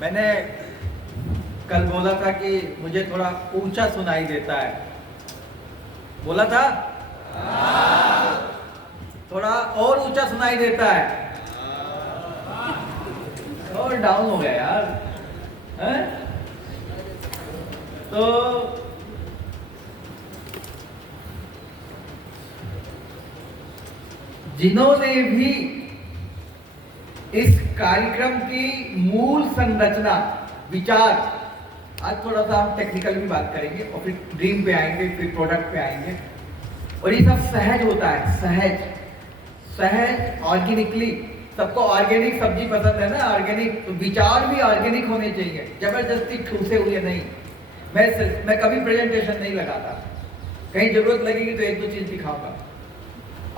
मैंने कल बोला था कि मुझे थोड़ा ऊंचा सुनाई देता है, बोला था? थोड़ा और ऊंचा सुनाई देता है और डाउन हो गया यार हैं? तो जिन्होंने भी इस कार्यक्रम की मूल संरचना, विचार, आज थोड़ा सा हम टेक्निकल भी बात करेंगे और फिर ड्रीम पे आएंगे, फिर प्रोडक्ट पे आएंगे। और ये सब सहज होता है, सहज सहज ऑर्गेनिकली। सबको ऑर्गेनिक सब्जी पसंद है ना, ऑर्गेनिक, तो विचार भी ऑर्गेनिक होने चाहिए, जबरदस्ती ठूसे हुए नहीं। मैं कभी प्रेजेंटेशन नहीं लगाता, कहीं जरूरत लगेगी तो एक दो चीज दिखाऊंगा।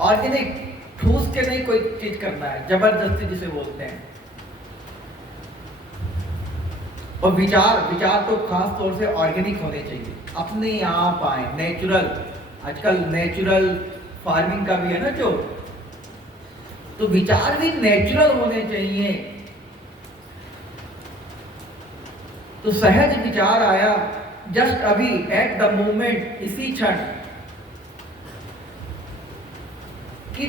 ऑर्गेनिक, ठूस के नहीं कोई चीज करना है, जबरदस्ती जिसे बोलते हैं। और विचार तो खास तौर से ऑर्गेनिक होने चाहिए, अपने आप आए, नेचुरल। आजकल नेचुरल फार्मिंग का भी है ना जो, तो विचार भी नेचुरल होने चाहिए। तो सहज विचार आया जस्ट अभी, एट द मोमेंट, इसी क्षण, कि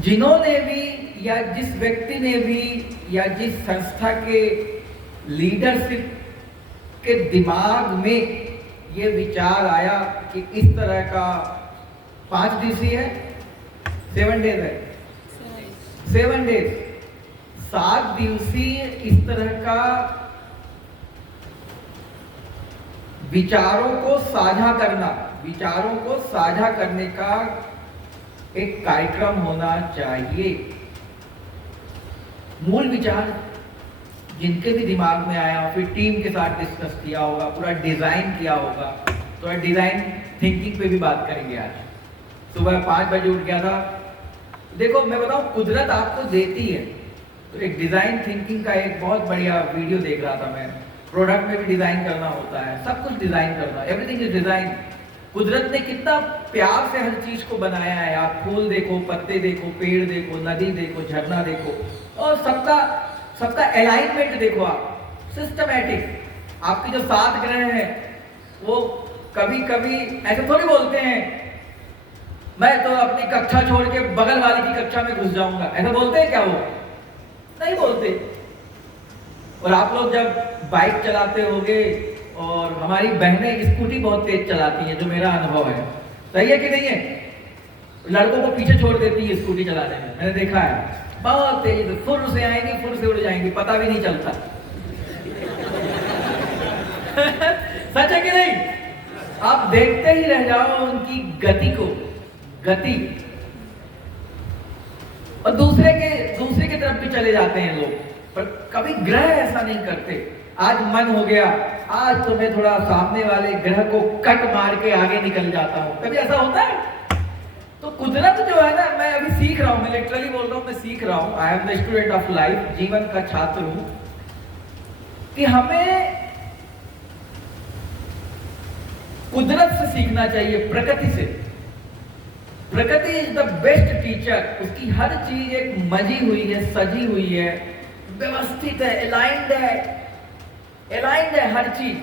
जिन्होंने भी या जिस व्यक्ति ने भी या जिस संस्था के लीडरशिप के दिमाग में ये विचार आया कि इस तरह का 5 दिवसीय है, 7 डेज है, 7 डेज, 7 दिवसीय इस तरह का विचारों को साझा करना, विचारों को साझा करने का एक कार्यक्रम होना चाहिए। मूल विचार जिनके भी दिमाग में आया, फिर टीम के साथ डिस्कस किया होगा, पूरा डिजाइन किया होगा। तो डिजाइन थिंकिंग पे भी बात करेंगे आज। सुबह 5 बजे उठ गया था। देखो मैं बताऊं, कुदरत आपको देती है। तो एक डिजाइन थिंकिंग का एक बहुत बढ़िया वीडियो देख रहा था मैं। प्रोडक्ट में भी डिजाइन करना होता है, सब कुछ डिजाइन करना, एवरीथिंग इज डिजाइन। कुदरत ने कितना प्यार से हर चीज को बनाया है। आप फूल देखो, पत्ते देखो, पेड़ देखो, नदी देखो, झरना देखो, और सबका अलाइनमेंट देखो आप, सिस्टमैटिक। आपके जो 7 ग्रह हैं वो कभी कभी ऐसे थोड़ी बोलते हैं मैं तो अपनी कक्षा छोड़ के बगल वाली की कक्षा में घुस जाऊंगा, ऐसा बोलते हैं क्या? वो नहीं बोलते। और आप लोग जब बाइक चलाते होगे, और हमारी बहनें स्कूटी बहुत तेज चलाती हैं, जो मेरा अनुभव है, सही है कि नहीं है? लड़कों को पीछे छोड़ देती है स्कूटी चलाने में, मैंने देखा है। बहुत तेज, फुर से आएंगे, फुर से उड़ जाएंगे, पता भी नहीं चलता। सच है कि नहीं? आप देखते ही रह जाओ उनकी गति को, गति। और दूसरे के तरफ भी चले जाते हैं लोग, पर कभी ग्रह ऐसा नहीं करते। आज मन हो गया, आज तो मैं थोड़ा सामने वाले ग्रह को कट मार के आगे निकल जाता हूं, कभी ऐसा होता है? तो कुदरत जो है ना, मैं अभी सीख रहा हूं, मैं लिटरली बोल रहा हूं, मैं सीख रहा हूं। I am the student of life, जीवन का छात्र हूं, कि हमें कुदरत से सीखना चाहिए, प्रकृति से। प्रकृति इज द बेस्ट टीचर। उसकी हर चीज एक मजी हुई है, सजी हुई है, व्यवस्थित है, अलाइंड है हर चीज।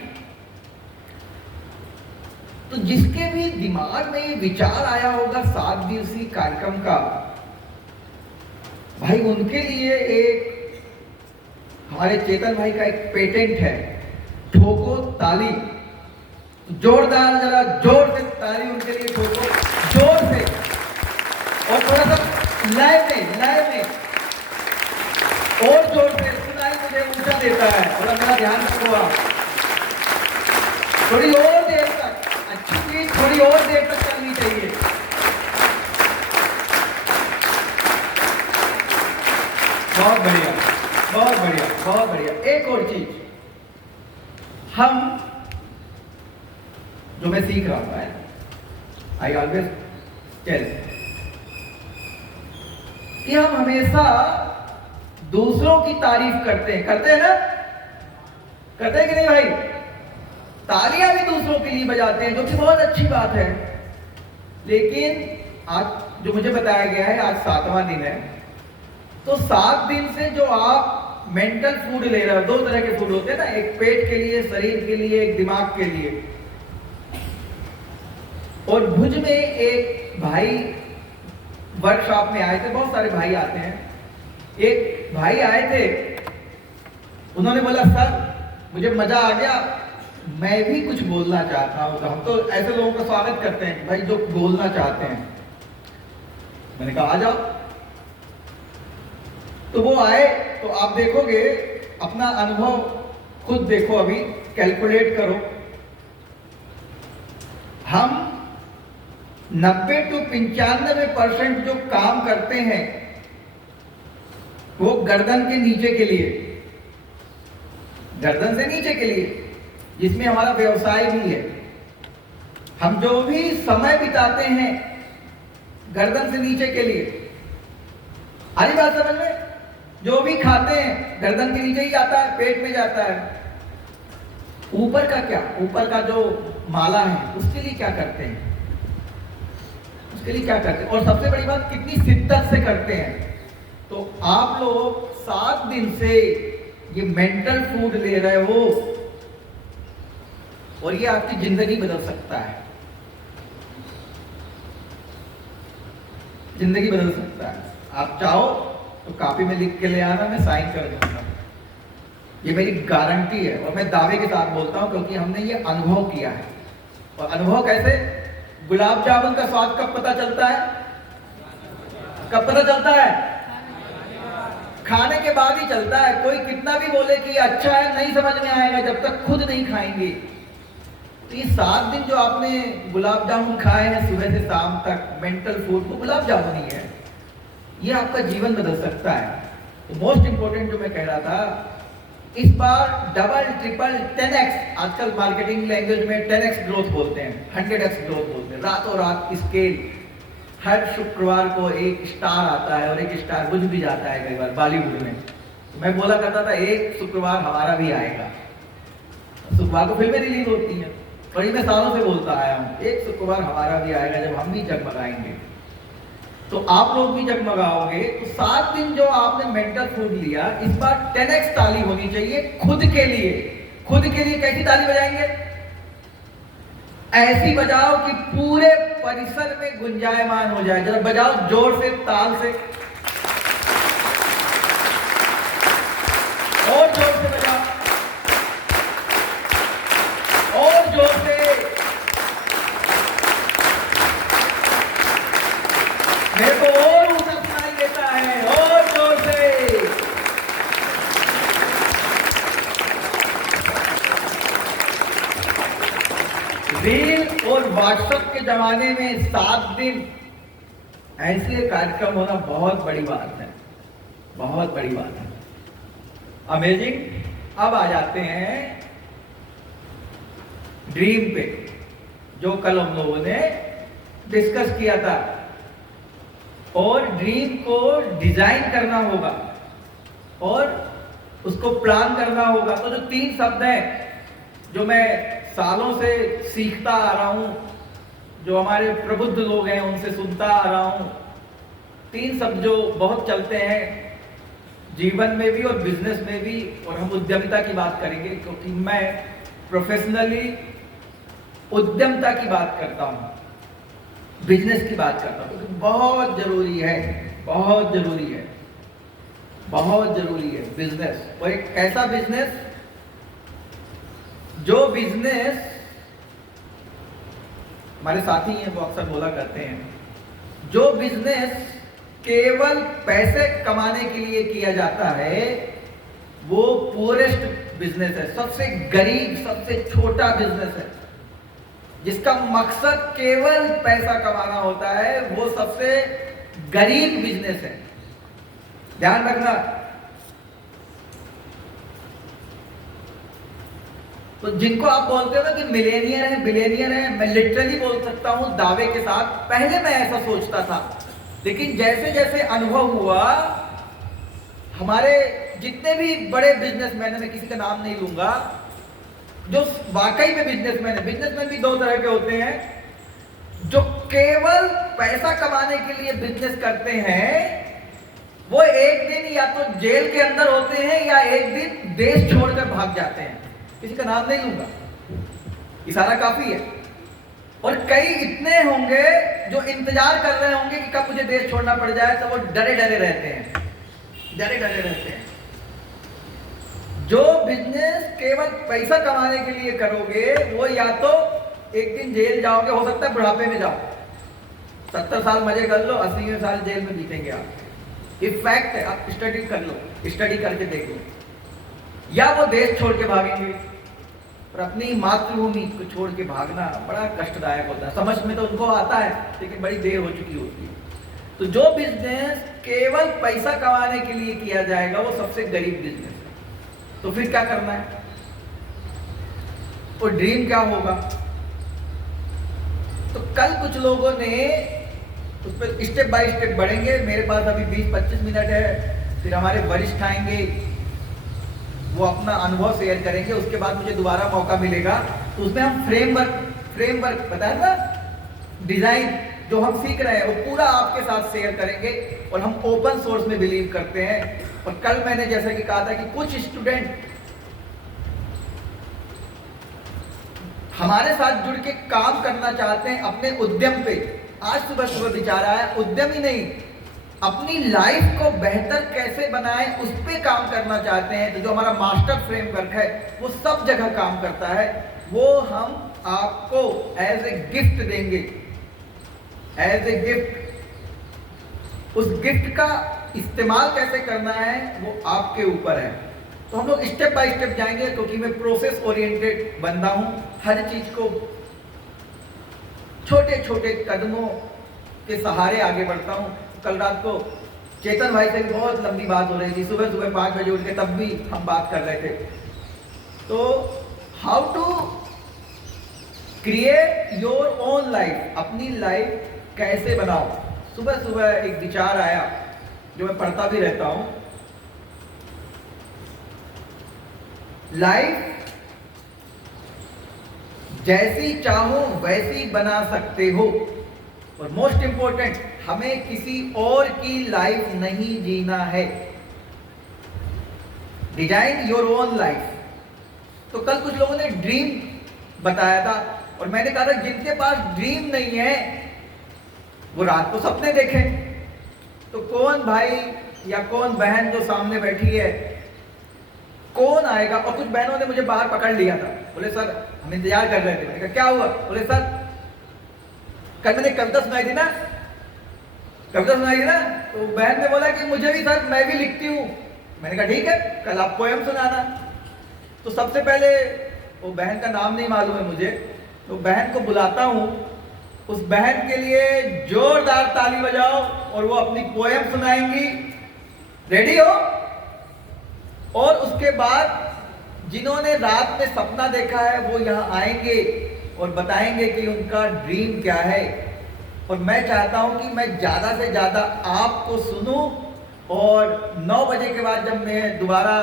तो जिसके भी दिमाग में ये विचार आया होगा 7 दिवसीय कार्यक्रम का, भाई उनके लिए एक, हमारे चेतन भाई का एक पेटेंट है, ठोको ताली। जोरदार, जरा जोर से ताली उनके लिए ठोको, जोर से, और थोड़ा सा लय में और जोर से। सुनाई मुझे ऊंचा देता है, थोड़ा मेरा ध्यान रखो आप। थोड़ी और देर तक, अच्छी चीज थोड़ी और देर तक चलनी चाहिए। बहुत बढ़िया, बहुत बढ़िया, बहुत बढ़िया। एक और चीज हम, जो मैं सीख रहा हूं, आई ऑलवेज टेल, कि हम हमेशा दूसरों की तारीफ करते हैं ना? करते हैं कि नहीं भाई? तालियां भी दूसरों के लिए बजाते हैं, जो कि बहुत अच्छी बात है। लेकिन आज जो मुझे बताया गया है, आज 7वां दिन है, तो 7 दिन से जो आप मेंटल फूड ले रहे हो, दो तरह के फूड होते हैं ना, एक पेट के लिए, शरीर के लिए, एक दिमाग के लिए। और भुज में एक भाई वर्कशॉप में आए थे, बहुत सारे भाई आते हैं, एक भाई आए थे, उन्होंने बोला सर मुझे मजा आ गया, मैं भी कुछ बोलना चाहता हूँ। तो हम तो ऐसे लोगों का स्वागत करते हैं भाई जो बोलना चाहते हैं। मैंने कहा आ जाओ। तो वो आए, तो आप देखोगे, अपना अनुभव खुद देखो, अभी कैलकुलेट करो। हम 90 to 95% जो काम करते हैं वो गर्दन के नीचे के लिए, गर्दन से नीचे के लिए, जिसमें हमारा व्यवसाय भी है। हम जो भी समय बिताते हैं गर्दन से नीचे के लिए, आ रही बात समझ में? जो भी खाते हैं गर्दन के नीचे ही जाता है, पेट में जाता है। ऊपर का क्या, ऊपर का जो माला है उसके लिए क्या करते हैं, उसके लिए क्या करते हैं? और सबसे बड़ी बात, कितनी शिद्दत से करते हैं। तो आप लोग 7 दिन से ये मेंटल फूड ले रहे हो और ये आपकी जिंदगी बदल सकता है, जिंदगी बदल सकता है। आप चाहो तो कॉपी में लिख के ले आना, मैं साइन कर दूंगा। ये मेरी गारंटी है और मैं दावे के साथ बोलता हूं क्योंकि हमने ये अनुभव किया है। और अनुभव कैसे? गुलाब जामुन का स्वाद कब पता चलता है? कब पता चलता है? खाने के बाद ही चलता है। कोई कितना भी बोले कि अच्छा है, नहीं समझ में आएगा जब तक खुद नहीं खाएंगे। तो ये 7 दिन जो आपने गुलाब जामुन खाए हैं सुबह से शाम तक, मेंटल फूड, वो गुलाब जामुन ही है। ये आपका जीवन बदल सकता है। तो मोस्ट इंपोर्टेंट जो मैं कह रहा था, इस बार डबल, ट्रिपल, 10x, आजकल मार्केटिंग लैंग्वेज में 10x ग्रोथ बोलते हैं, 100x ग्रोथ बोलते हैं। रातों रात स्केल, हर शुक्रवार को एक स्टार आता है और एक स्टार बुझ भी जाता है कई बार बॉलीवुड में। तो मैं बोला करता था एक शुक्रवार हमारा भी आएगा। शुक्रवार को फिल्में रिलीज होती हैं और ये मैं सालों से बोलता आया हूँ, एक शुक्रवार हमारा भी आएगा जब हम भी जगमगाएंगे। तो आप लोग भी जगमगाओगे। तो 7 दिन जो आपने मेंटल फूड लिया, इस बार 10x ताली होनी चाहिए खुद के लिए। खुद के लिए कैसी ताली बजाएंगे? ऐसी बजाओ कि पूरे परिसर में गुंजायमान हो जाए। जरा बजाओ जोर से, ताल से, और जोर से बजाओ, और जोर से। मेरे को और ऊंचा सुनाई देता है, और जोर से। रील और व्हाट्सएप के जमाने में 7 दिन ऐसे कार्यक्रम होना बहुत बड़ी बात है, बहुत बड़ी बात है। अमेजिंग। अब आ जाते हैं ड्रीम पे, जो कल हम लोगों ने डिस्कस किया था। और ड्रीम को डिजाइन करना होगा और उसको प्लान करना होगा। तो जो 3 शब्द हैं जो मैं सालों से सीखता आ रहा हूं, जो हमारे प्रबुद्ध लोग हैं उनसे सुनता आ रहा हूं, 3 शब्द जो बहुत चलते हैं जीवन में भी और बिजनेस में भी। और हम उद्यमिता की बात करेंगे क्योंकि मैं प्रोफेशनली उद्यमिता की बात करता हूं, बिजनेस की बात करता हूं। तो बहुत जरूरी है, बहुत जरूरी है, बहुत जरूरी है बिजनेस। और एक ऐसा बिजनेस, जो बिजनेस हमारे साथी हैं वो अक्सर बोला करते हैं, जो बिजनेस केवल पैसे कमाने के लिए किया जाता है वो पुअरेस्ट बिजनेस है, सबसे गरीब, सबसे छोटा बिजनेस है। जिसका मकसद केवल पैसा कमाना होता है वो सबसे गरीब बिजनेस है। ध्यान रखना। तो जिनको आप बोलते हो ना कि मिलेनियर है, बिलेनियर है, मैं लिटरली बोल सकता हूं दावे के साथ, पहले मैं ऐसा सोचता था, लेकिन जैसे जैसे अनुभव हुआ, हमारे जितने भी बड़े बिजनेसमैन हैं, मैं किसी का नाम नहीं लूंगा, जो वाकई में बिजनेसमैन है। बिजनेसमैन भी 2 तरह के होते हैं, जो केवल पैसा कमाने के लिए बिजनेस करते हैं वो एक दिन या तो जेल के अंदर होते हैं या एक दिन देश छोड़कर भाग जाते हैं। किसी का नाम नहीं लूंगा, इशारा काफी है। और कई इतने होंगे जो इंतजार कर रहे होंगे कि कब मुझे देश छोड़ना पड़ जाए, तो वो डरे डरे रहते हैं, डरे डरे रहते हैं। जो बिजनेस केवल पैसा कमाने के लिए करोगे वो या तो एक दिन जेल जाओगे, हो सकता है बुढ़ापे में जाओ, 70 साल मजे कर लो, 80वें साल जेल में बीतेंगे आप। ये फैक्ट है, आप स्टडी कर लो, स्टडी करके देख लो। या वो देश छोड़ के भागेंगे, और अपनी मातृभूमि को छोड़ के भागना बड़ा कष्टदायक होता है। समझ में तो उनको आता है लेकिन बड़ी देर हो चुकी होती है। तो जो बिजनेस केवल पैसा कमाने के लिए किया जाएगा वो सबसे गरीब बिजनेस है। तो फिर क्या करना है, और ड्रीम क्या होगा? तो कल कुछ लोगों ने उस पर स्टेप बाय स्टेप बढ़ेंगे। मेरे पास अभी 20-25 मिनट है, फिर हमारे वरिष्ठ आएंगे, वो अपना अनुभव शेयर करेंगे। उसके बाद मुझे दोबारा मौका मिलेगा तो उसमें हम फ्रेमवर्क बताया ना, डिजाइन जो हम सीख रहे हैं वो पूरा आपके साथ शेयर करेंगे। और हम ओपन सोर्स में बिलीव करते हैं। और कल मैंने जैसा कि कहा था कि कुछ स्टूडेंट हमारे साथ जुड़ के काम करना चाहते हैं अपने उद्यम पे। आज सुबह विचार आया, उद्यम ही नहीं, अपनी लाइफ को बेहतर कैसे बनाएं उस पे काम करना चाहते हैं। तो जो हमारा मास्टर फ्रेमवर्क है वो सब जगह काम करता है, वो हम आपको एज ए गिफ्ट देंगे, एज ए गिफ्ट। उस गिफ्ट का इस्तेमाल कैसे करना है वो आपके ऊपर है। तो हम लोग स्टेप बाय स्टेप जाएंगे, क्योंकि मैं प्रोसेस ओरिएंटेड बंदा हूं। हर चीज को छोटे छोटे कदमों के सहारे आगे बढ़ता हूं। कल रात को चेतन भाई से बहुत लंबी बात हो रही थी, सुबह 5 बजे उठ के तब भी हम बात कर रहे थे। तो how to create your own life, अपनी लाइफ कैसे बनाओ। सुबह एक विचार आया जो मैं पढ़ता भी रहता हूं, लाइफ जैसी चाहो वैसी बना सकते हो। और मोस्ट इंपॉर्टेंट, हमें किसी और की लाइफ नहीं जीना है। Design your own life. तो कल कुछ लोगों ने ड्रीम बताया था और मैंने कहा था जिनके पास ड्रीम नहीं है वो रात को सपने देखें। तो कौन भाई या कौन बहन जो सामने बैठी है, कौन आएगा? और कुछ बहनों ने मुझे बाहर पकड़ लिया था, बोले सर हम इंतजार कर रहे थे। मैंने कहा क्या हुआ? बोले सर कल मैंने कविता सुनाई थी ना, कविता सुनाई थी ना, तो बहन ने बोला कि मुझे भी सर, मैं भी लिखती हूँ। मैंने कहा ठीक है, कल आप पोएम सुनाना। तो सबसे पहले वो बहन का नाम नहीं मालूम है मुझे, तो बहन को बुलाता हूँ। उस बहन के लिए जोरदार ताली बजाओ और वो अपनी पोएम सुनाएंगी। रेडी हो? और उसके बाद जिन्होंने रात में सपना देखा है वो यहाँ आएंगे और बताएंगे कि उनका ड्रीम क्या है। और मैं चाहता हूं कि मैं ज़्यादा से ज़्यादा आपको सुनूं। और 9 बजे के बाद जब मैं दोबारा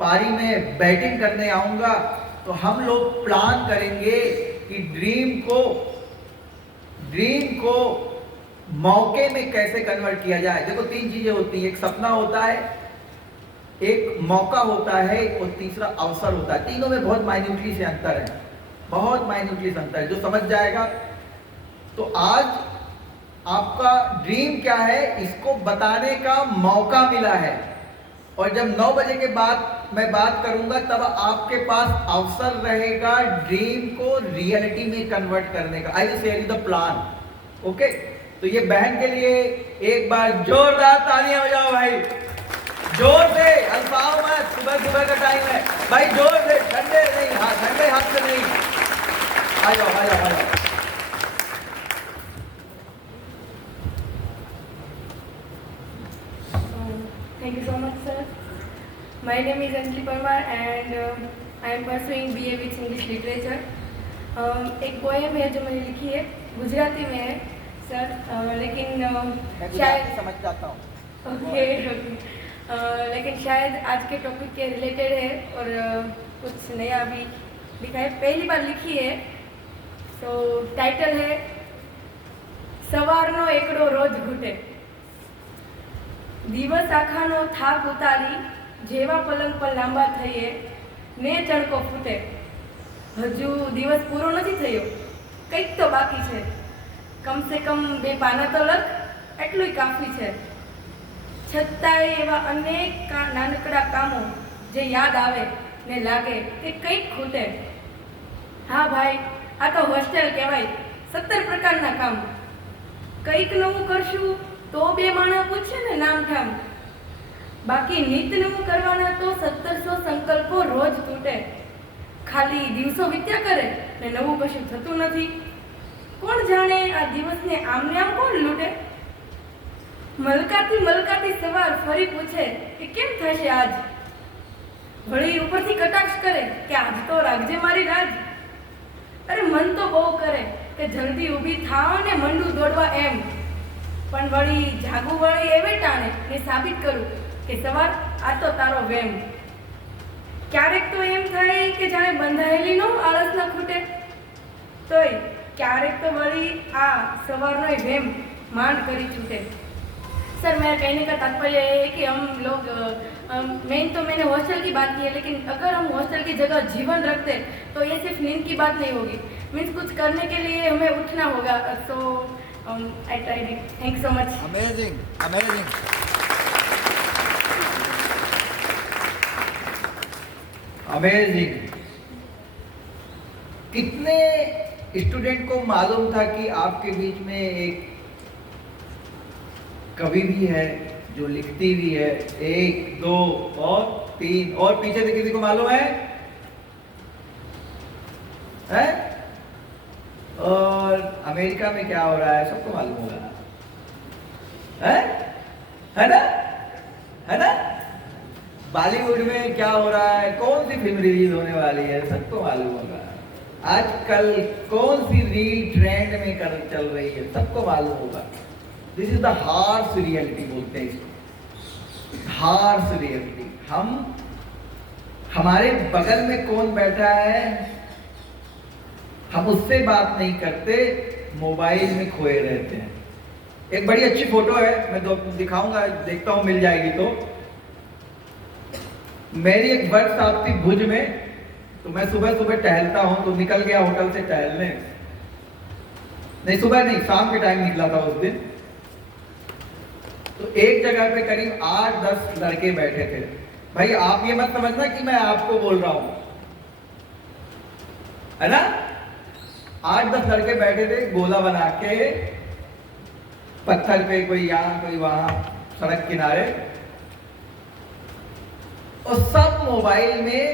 पारी में बैटिंग करने आऊँगा तो हम लोग प्लान करेंगे कि ड्रीम को मौके में कैसे कन्वर्ट किया जाए। देखो 3 चीज़ें होती हैं, एक सपना होता है, एक मौका होता है और तीसरा अवसर होता है। तीनों में बहुत माइन्यूटली से अंतर है, बहुत माइन्यूटली से अंतर है। जो समझ जाएगा। तो आज आपका ड्रीम क्या है इसको बताने का मौका मिला है। और जब 9 बजे के बाद मैं बात करूंगा तब आपके पास अवसर रहेगा ड्रीम को रियलिटी में कन्वर्ट करने का। I will share you the plan. Okay, तो ये बहन के लिए एक बार जोरदार तालियां बजाओ भाई, जोर से। अल्फाओ मत, सुबह का टाइम है भाई, जोर से, ठंडे नहीं, हाँ ठंडे हाथ से नहीं। आ जाओ। Thank you so much, sir. My name is Anjali Parmar and I am pursuing BA with English Literature. एक पोएम है जो मैंने लिखी है, गुजराती में है सर, लेकिन शायद समझ जाता हूँ। ओके, लेकिन शायद आज के टॉपिक के रिलेटेड है और कुछ नया भी लिखा है, पहली बार लिखी है। तो टाइटल है सवारनो एकड़ो रोज घूटे। દિવસ આખાનો થાક ઉતારી જેવા પલંગ પર લાંબા થઈએ ને ચણકો ફૂટે. હજુ દિવસ પૂરો નથી થયો, કંઈક તો બાકી છે. કમસે કમ 2 પાના તો લખ, એટલું કાફી છે. છતાંય એવા અનેક નાનકડા કામો જે યાદ આવે ને લાગે કે કંઈક ખૂટે. હા ભાઈ, આ તો હોસ્ટેલ કહેવાય. 17 પ્રકારના કામ. કંઈક નવું કરશું તો 2 માણસ પૂછે ને નામઠામ. બાકી નિત નવું કરવાના તો 1700 સંકલ્પો રોજ તૂટે. ખાલી દિવસો વીત્યા કરે ને નવું કશું થતું નથી. કોણ જાણે આ દિવસને આમને આમ કોણ લૂંટે. મલકાતી સવાર ફરી પૂછે કે કેમ થશે આજ. વળી ઉપરથી કટાક્ષ કરે કે આજ તો રાખજે મારી રાજ. અરે મન તો બહુ કરે કે જલ્દી ઊભી થાવ ને મંડું દોડવા એમ. પણ વળી જાગું વળી એવે ટાણે ને સાબિત કરું કે સવાર આ તો તારો વેમ. ક્યારેક તો એમ થાય કે જાણે બંધાયેલી નો આળસ ના ખૂટે. તોય ક્યારેક तो वही आ सवारनो वेम માંડ કરી छूटे. सर मेरा कहने का तात्पर्य है कि हम लोग मेन तो मैंने हॉस्टल की बात की है, लेकिन अगर हम हॉस्टल की जगह जीवन रखते तो ये सिर्फ नींद की बात नहीं होगी. मीन्स कुछ करने के लिए हमें उठना होगा. So I tried it. Thank you so much. Amazing amazing. Amazing. कितने स्टूडेंट को मालूम था कि आपके बीच में एक कवि भी है जो लिखती भी है? 1 2 और 3 और पीछे से किसी को मालूम है? हैं? और अमेरिका में क्या हो रहा है सबको मालूम होगा, है ना? है ना? बॉलीवुड में क्या हो रहा है, कौन सी फिल्म रिलीज होने वाली है, सबको मालूम होगा. आजकल कौन सी रील ट्रेंड में चल रही है, सबको मालूम होगा. This is the harsh reality बोलते हैं इसको. Harsh reality. हमारे बगल में कौन बैठा है, हम उससे बात नहीं करते, मोबाइल में खोए रहते हैं. एक बड़ी अच्छी फोटो है, मैं दिखाऊंगा, देखता हूं मिल जाएगी तो. मेरी एक वर्कशॉप थी भुज में, तो मैं सुबह सुबह टहलता हूं, तो निकल गया होटल से टहलने. नहीं सुबह नहीं, शाम के टाइम निकला था उस दिन. तो एक जगह पे करीब 8-10 लड़के बैठे थे. भाई आप ये मत समझना कि मैं आपको बोल रहा हूं, है ना? 8-10 लड़के बैठे थे गोला बना के, पत्थर पे, कोई यहां कोई वहां, सड़क किनारे, और सब मोबाइल में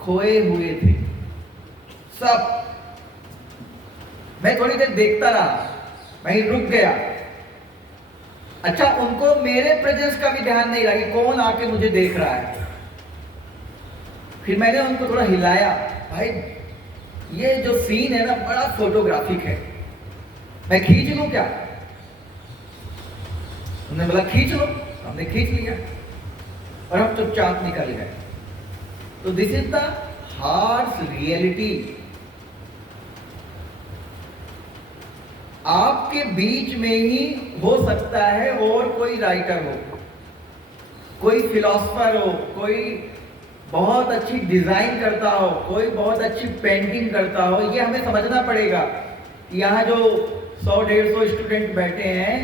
खोए हुए थे सब. मैं थोड़ी देर देखता रहा, वहीं रुक गया. अच्छा, उनको मेरे प्रेजेंस का भी ध्यान नहीं रहा कि कौन आके मुझे देख रहा है. फिर मैंने उनको थोड़ा हिलाया. भाई ये जो सीन है ना बड़ा फोटोग्राफिक है, मैं खींच लूं क्या? उन्होंने बोला खींच लो. हमने खींच लिया और हम चुपचाप निकल गए. तो this is the harsh reality. आपके बीच में ही हो सकता है और कोई राइटर हो, कोई फिलोसफर हो, कोई बहुत अच्छी डिजाइन करता हो, कोई बहुत अच्छी पेंटिंग करता हो. ये हमें समझना पड़ेगा. यहाँ जो 100-150 स्टूडेंट बैठे हैं,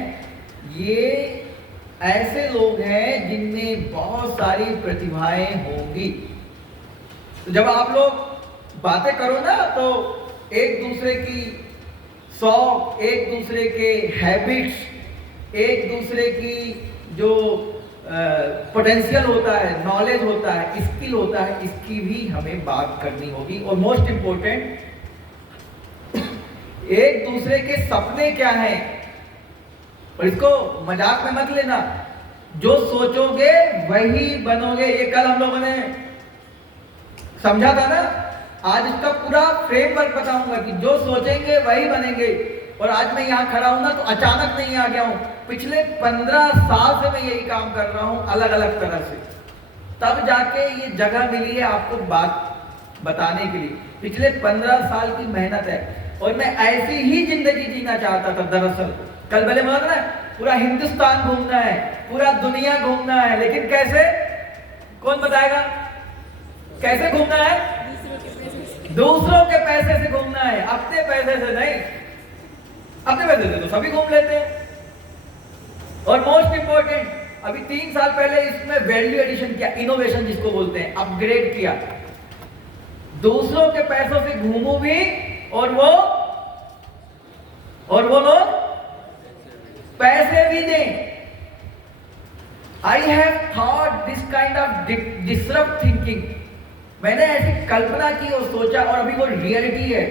ये ऐसे लोग हैं जिनमें बहुत सारी प्रतिभाएं होंगी. तो जब आप लोग बातें करो ना, तो एक दूसरे की शौक, एक दूसरे के हैबिट्स, एक दूसरे की जो पोटेंशियल होता है, नॉलेज होता है, स्किल होता है, इसकी भी हमें बात करनी होगी. और मोस्ट इंपॉर्टेंट, एक दूसरे के सपने क्या हैं, और इसको मजाक में मत लेना. जो सोचोगे वही बनोगे. ये कल हम लोगों ने समझा था ना. आज इसका पूरा फ्रेमवर्क बताऊंगा कि जो सोचेंगे वही बनेंगे. और आज मैं यहाँ खड़ा हूं ना तो अचानक नहीं आ गया हूं. पिछले 15 साल से मैं यही काम कर रहा हूं, अलग अलग तरह से. तब जाके ये जगह मिली है आपको बात बताने के लिए. पिछले 15 साल की मेहनत है, और मैं ऐसी ही जिंदगी जीना चाहता था दरअसल. कल भले बोला ना पूरा हिंदुस्तान घूमना है, पूरा दुनिया घूमना है, लेकिन कैसे? कौन बताएगा? कैसे घूमना है? दूसरों के पैसे से घूमना है, अपने पैसे से नहीं। अपने पैसे से तो सभी घूम लेते हैं। और मोस्ट इंपॉर्टेंट, अभी 3 साल पहले इसमें वैल्यू एडिशन किया, इनोवेशन जिसको बोलते हैं, अपग्रेड किया। दूसरों के पैसों से घूमू भी और वो लोग पैसे भी दें। I have thought this kind of disrupt thinking. मैंने ऐसी कल्पना की और सोचा, और अभी वो रियलिटी है।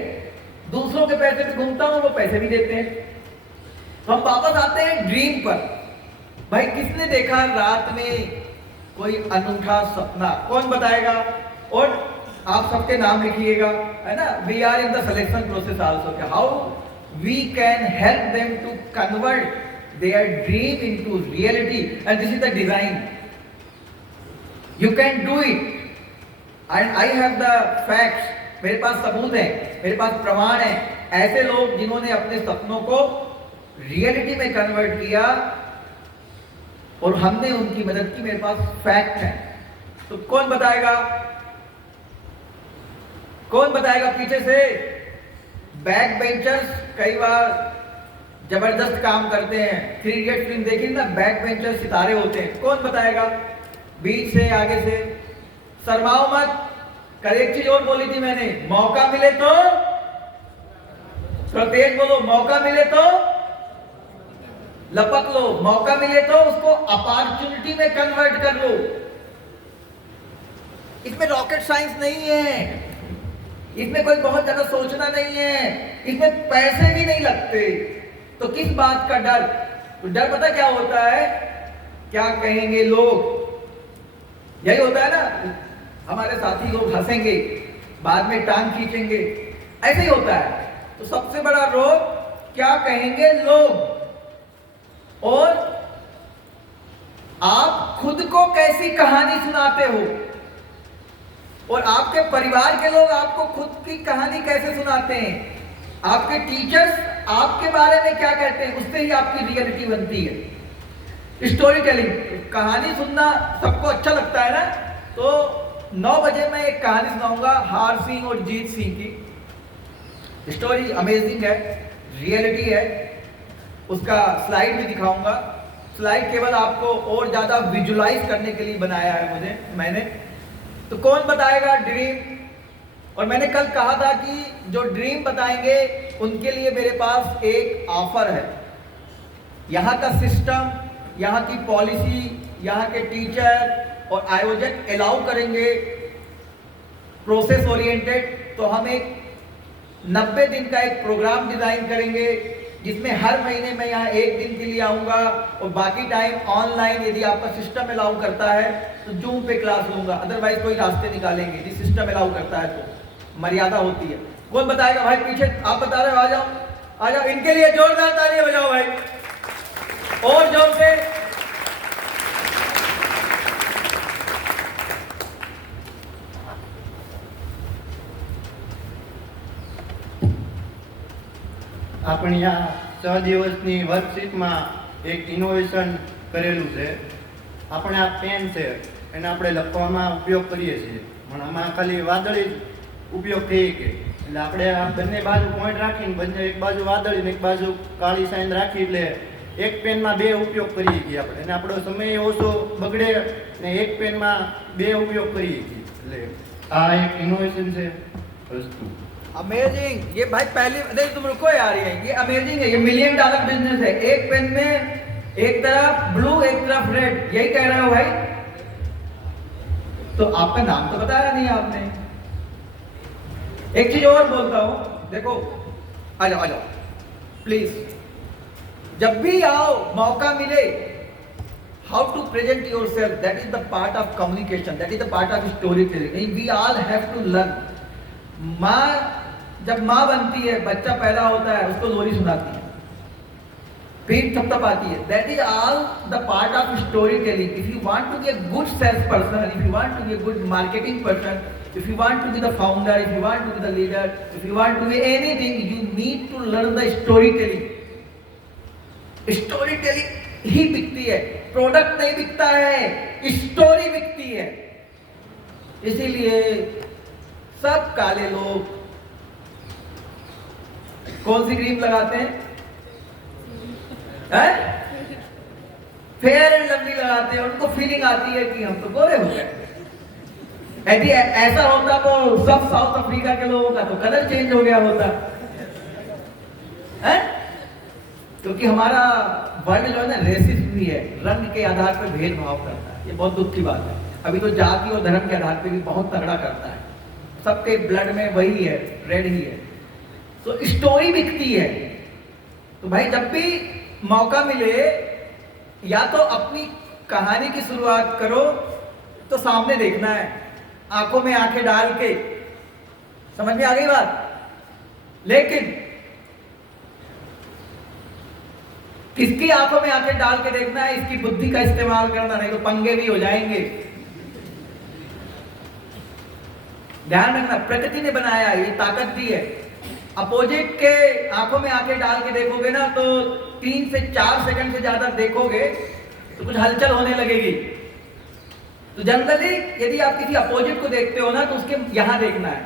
दूसरों के पैसे पे घूमता हूं, वो पैसे भी देते हैं। तो हम वापस आते हैं ड्रीम पर। भाई किसने देखा रात में कोई अनूठा सपना? कौन बताएगा? और आप सबके नाम लिखिएगा, है ना? We are in the selection process also. How we can help them to convert their dream into reality, and this is the design. You can do it, and I have the facts. मेरे पास सबूत है, मेरे पास प्रमाण है। ऐसे लोग जिन्होंने अपने सपनों को रियलिटी में कन्वर्ट किया और हमने उनकी मदद की, मेरे पास फैक्ट है। तो कौन बताएगा? कौन बताएगा पीछे से? बैक बेंचर्स कई बार जबरदस्त काम करते हैं। 3 इडियट फिल्म देखी ना, बैक बेंचर्स सितारे होते हैं। कौन बताएगा? बीच से, आगे से। शर्माओ मत। कल एक चीज और बोली थी मैंने, मौका मिले तो थोड़ा तेज बोलो, मौका मिले तो लपक लो, मौका मिले तो उसको अपॉर्चुनिटी में कन्वर्ट कर लो। इसमें रॉकेट साइंस नहीं है, इसमें कोई बहुत ज्यादा सोचना नहीं है, इसमें पैसे भी नहीं लगते। तो किस बात का डर? तो डर पता क्या होता है? क्या कहेंगे लोग, यही होता है ना। हमारे साथी लोग हंसेंगे, बाद में टांग खींचेंगे, ऐसे ही होता है। तो सबसे बड़ा रोग क्या कहेंगे लोग, और आप खुद को कैसी कहानी सुनाते हो, और आपके परिवार के लोग आपको खुद की कहानी कैसे सुनाते हैं, आपके टीचर्स आपके बारे में क्या कहते हैं, उससे ही आपकी रियलिटी बनती है। स्टोरी टेलिंग, कहानी सुनना सबको अच्छा लगता है ना। तो 9 बजे मैं एक कहानी सुनाऊंगा, हार सिंह और जीत सिंह की। स्टोरी अमेजिंग है, रियलिटी है। उसका स्लाइड भी दिखाऊंगा। स्लाइड केवल आपको और ज्यादा विजुलाइज करने के लिए बनाया है मैंने। तो कौन बताएगा ड्रीम? और मैंने कल कहा था कि जो ड्रीम बताएंगे उनके लिए मेरे पास एक ऑफर है। यहाँ का सिस्टम, यहाँ की पॉलिसी, यहाँ के टीचर और आयोजक अलाउ करेंगे प्रोसेस ओरिएंटेड। तो हम एक 90 दिन का एक प्रोग्राम डिजाइन करेंगे, जिसमें हर महीने मैं यहाँ 1 दिन के लिए आऊँगा, और बाकी टाइम ऑनलाइन यदि आपका सिस्टम अलाउ करता है तो जूम पे क्लास लूंगा। अदरवाइज कोई रास्ते निकालेंगे, यदि सिस्टम अलाउ करता है तो मर्यादा होती है। कौन बताएगा? भाई पीछे आप बता रहे हो, आ जाओ आ जाओ। इनके लिए जोरदार तालियां बजाओ भाई, और जोर से। આપણી આ 6 દિવસની વર્કશીટમાં એક ઇનોવેશન કરેલું છે। આપણે આ પેન છે એને આપણે લખવામાં ઉપયોગ કરીએ છીએ, પણ આમાં ખાલી વાદળી જ ઉપયોગ થઈ શકે। એટલે આપણે આ બંને બાજુ પોઈન્ટ રાખીને બંને એક બાજુ વાદળી ને એક બાજુ કાળી સાઈન રાખી, એટલે એક પેનમાં 2 ઉપયોગ કરી શકીએ આપણે, અને આપણો સમય ઓછો બગડે ને એક પેનમાં 2 ઉપયોગ કરી શકીએ। એટલે આ એક ઇનોવેશન છે વસ્તુ। अमेजिंग। ये भाई पहले नहीं, तुम रुको यार, ये अमेजिंग है। ये $1 मिलियन बिजनेस है। एक पेन में एक तरफ ब्लू एक तरफ रेड, यही कह रहे हो भाई? तो आपका नाम तो बताया नहीं आपने। एक चीज और बोलता हूं, देखो, आ जाओ प्लीज। जब भी आओ, मौका मिले, how to present yourself, that is the part of communication, that is the part of story telling. We all have to learn. जब माँ बनती है, बच्चा पैदा होता है, उसको लोरी सुनाती है, पीठ थपथपाती है। That is all the part of story telling. If you want to be a good sales person, if you want to be a good marketing person, if you want to be the founder, if you want to be the leader, if you want to be anything, you need to learn the story telling. Story telling ही बिकती है, product नहीं बिकता है, story बिकती है। इसीलिए सब काले लोग कौन सी क्रीम लगाते हैं? फेयर एंड लवली लगाते हैं, उनको फीलिंग आती है कि हम तो गोरे हो गए। यदि ऐसा होता तो सब साउथ अफ्रीका के लोगों का तो कलर चेंज हो गया होता है, क्योंकि हमारा वर्ल्ड जो है ना रेसिस्ट भी है, रंग के आधार पर भेदभाव करता है। ये बहुत दुख की बात है। अभी तो जाति और धर्म के आधार पर भी बहुत तगड़ा करता है, सबके ब्लड में वही है, रेड ही है। तो स्टोरी बिकती है। तो भाई जब भी मौका मिले, या तो अपनी कहानी की शुरुआत करो तो सामने देखना है, आंखों में आंखें डाल के। समझ में आ गई बात? लेकिन किसकी आंखों में आंखें डाल के देखना है, इसकी बुद्धि का इस्तेमाल करना, नहीं तो पंगे भी हो जाएंगे। ध्यान रखना, प्रकृति ने बनाया, ये ताकत दी है। अपोजिट के आंखों में आंखें डाल के देखोगे ना तो 3 से 4 सेकंड से ज्यादा देखोगे तो कुछ हलचल होने लगेगी। तो जनरली यदि आप किसी अपोजिट को देखते हो ना तो उसके यहां देखना है,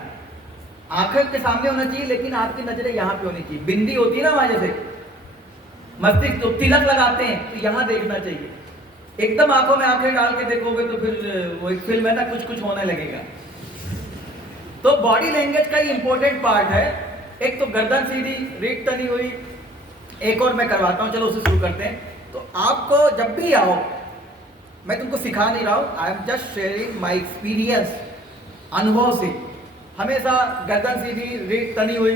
आंखें के सामने होना चाहिए, लेकिन आपकी नजरें यहां पे होनी चाहिए। बिंदी होती है ना वहां, जैसे मस्तिष्क तो तिलक लगाते हैं, तो यहां देखना चाहिए। एकदम आंखों में आंखें डाल के देखोगे तो फिर वो एक फिल्म है ना, कुछ कुछ होने लगेगा। तो बॉडी लैंग्वेज का ही इंपॉर्टेंट पार्ट है। एक तो गर्दन सीधी, रीढ़ तनी हुई, एक और मैं करवाता हूं, चलो उसे शुरू करते हैं। तो आपको जब भी आओ, मैं तुमको सिखा नहीं रहा हूं, I am just sharing my experience, अनुभव से। हमेशा गर्दन सीधी, रीढ़ तनी हुई,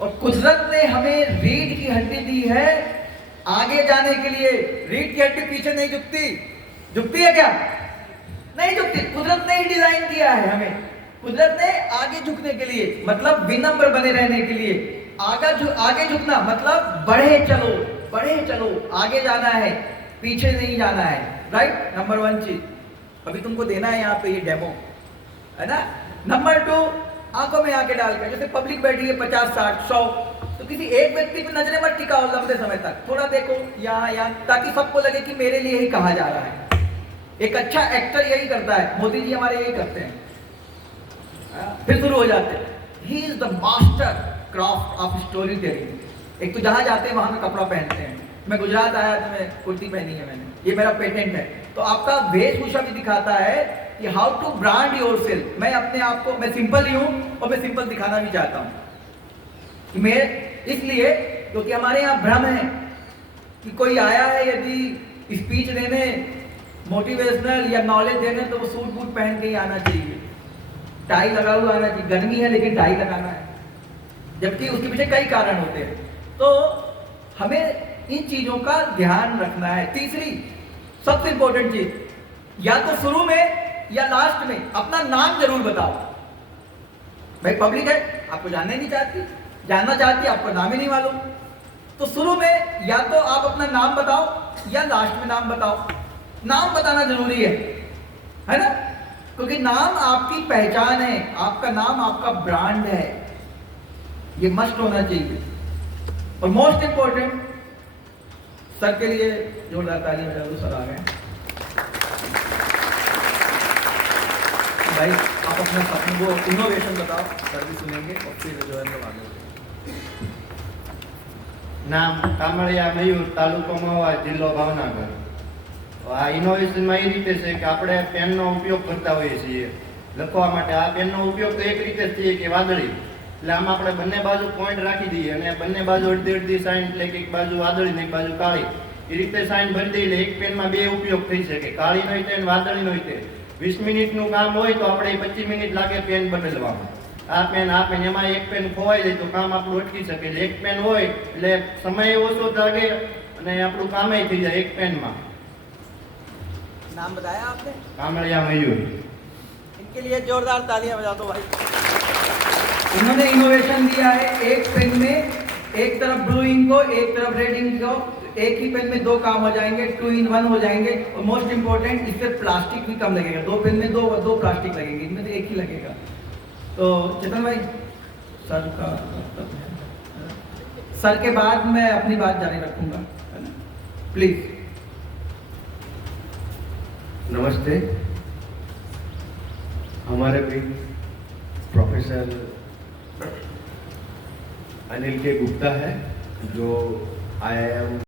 और कुदरत ने हमें रीढ़ की हड्डी दी है आगे जाने के लिए। रीढ़ की हड्डी पीछे नहीं झुकती, झुकती है क्या? नहीं झुकती। कुदरत ने ही डिजाइन किया है हमें, कुदरत ने आगे झुकने के लिए, मतलब विनम्र बने रहने के लिए। आगे झुकना मतलब बढ़े चलो, बढ़े चलो, आगे जाना है, पीछे नहीं जाना है। राइट, नंबर 1 चीज अभी तुमको देना है यहाँ पे, ये डेमो है ना। नंबर 2, आंखों में आंखें डालकर, जैसे पब्लिक बैठी है 50, 60, 100, तो किसी एक व्यक्ति पे नजरें मत टिकाओ लंबे समय तक, थोड़ा देखो यहाँ, ताकि सबको लगे कि मेरे लिए ही कहा जा रहा है। एक अच्छा एक्टर यही करता है, मोदी जी हमारे यही करते हैं। फिर शुरू हो जाते हैं, he is the master craft of story telling. एक तो जहां जाते हैं वहां का कपड़ा पहनते हैं। मैं गुजरात आया तो मैं कुर्ती पहनी है मैंने, ये मेरा पेटेंट है। तो आपका वेशभूषा भी दिखाता है कि हाउ टू ब्रांड योरसेल्फ। मैं अपने आप को, मैं सिंपल ही हूं और मैं सिंपल दिखाना भी चाहता हूं कि मैं, इसलिए क्योंकि हमारे यहाँ भ्रम है कि कोई आया है यदि स्पीच देने, मोटिवेशनल या नॉलेज देने, तो वो सूट बूट पहन के ही आना चाहिए, टाई लगा हुआ आना चाहिए। गर्मी है लेकिन टाई लगाना है, जबकि उसके पीछे कई कारण होते हैं। तो हमें इन चीजों का ध्यान रखना है। तीसरी सबसे इंपॉर्टेंट चीज, या तो शुरू में या लास्ट में अपना नाम जरूर बताओ। भाई पब्लिक है, आपको जानना नहीं चाहती, जानना चाहती, आपको नाम ही नहीं मालूम। तो शुरू में या तो आप अपना नाम बताओ या लास्ट में नाम बताओ। नाम बताना जरूरी है ना, क्योंकि नाम आपकी पहचान है, आपका नाम आपका ब्रांड है, ये मस्ट होना चाहिए। और मोस्ट इंपॉर्टेंट, सर के लिए जोरदार ताली बजा दो, सर आ गए। भाई आप अपना सपने को इनोवेशन बताओ, सर भी सुनेंगे और फिर जो है हम आगे। નામ કામળિયા મયુર, તાલુકો મહુવા, જિલ્લો ભાવનગર. આ ઇનોવેશનમાં એ રીતે છે કે આપણે પેનનો ઉપયોગ કરતા હોઈએ છીએ લખવા માટે. આ પેનનો ઉપયોગ તો એક રીતે જ થઈએ કે વાદળી, એટલે આમાં આપણે બંને બાજુ પોઈન્ટ રાખી દઈએ અને બંને બાજુ અડધી અડધી સાઈન, એટલે કે એક બાજુ વાદળી ને એક બાજુ કાળી, એ રીતે સાઈન ભરી દઈએ. એટલે એક પેનમાં બે ઉપયોગ થઈ શકે, કાળીનો હોય તે વાદળીનો હોય તે. 20 મિનિટનું કામ હોય તો આપણે 25 મિનિટ લાગે પેન બદલવામાં. આ પેન એમાં એક પેન ખોવાઈ જાય તો કામ આપણું અટકી શકે. એટલે એક પેન હોય એટલે સમય ઓછો લાગે અને આપણું કામે થઈ જાય એક પેનમાં. नाम बताया आपने? કામળિયા મયુર. इनके लिए जोरदार तालियां बजा दो भाई। इन्होंने इनोवेशन दिया है, एक पेन में एक तरफ ब्लू इंक को, एक तरफ रेड इंक को, एक ही पेन में 2 काम हो जाएंगे, 2 in 1 हो जाएंगे। और मोस्ट इंपॉर्टेंट, इससे प्लास्टिक भी कम लगेगा। 2 पेन में दो प्लास्टिक लगेंगे, इनमें से एक ही लगेगा। तो चेतन भाई, सर का सर के बाद मैं अपनी बात जारी रखूंगा, है ना? प्लीज। नमस्ते। हमारे भी प्रोफेसर अनिल के गुप्ता है जो IIM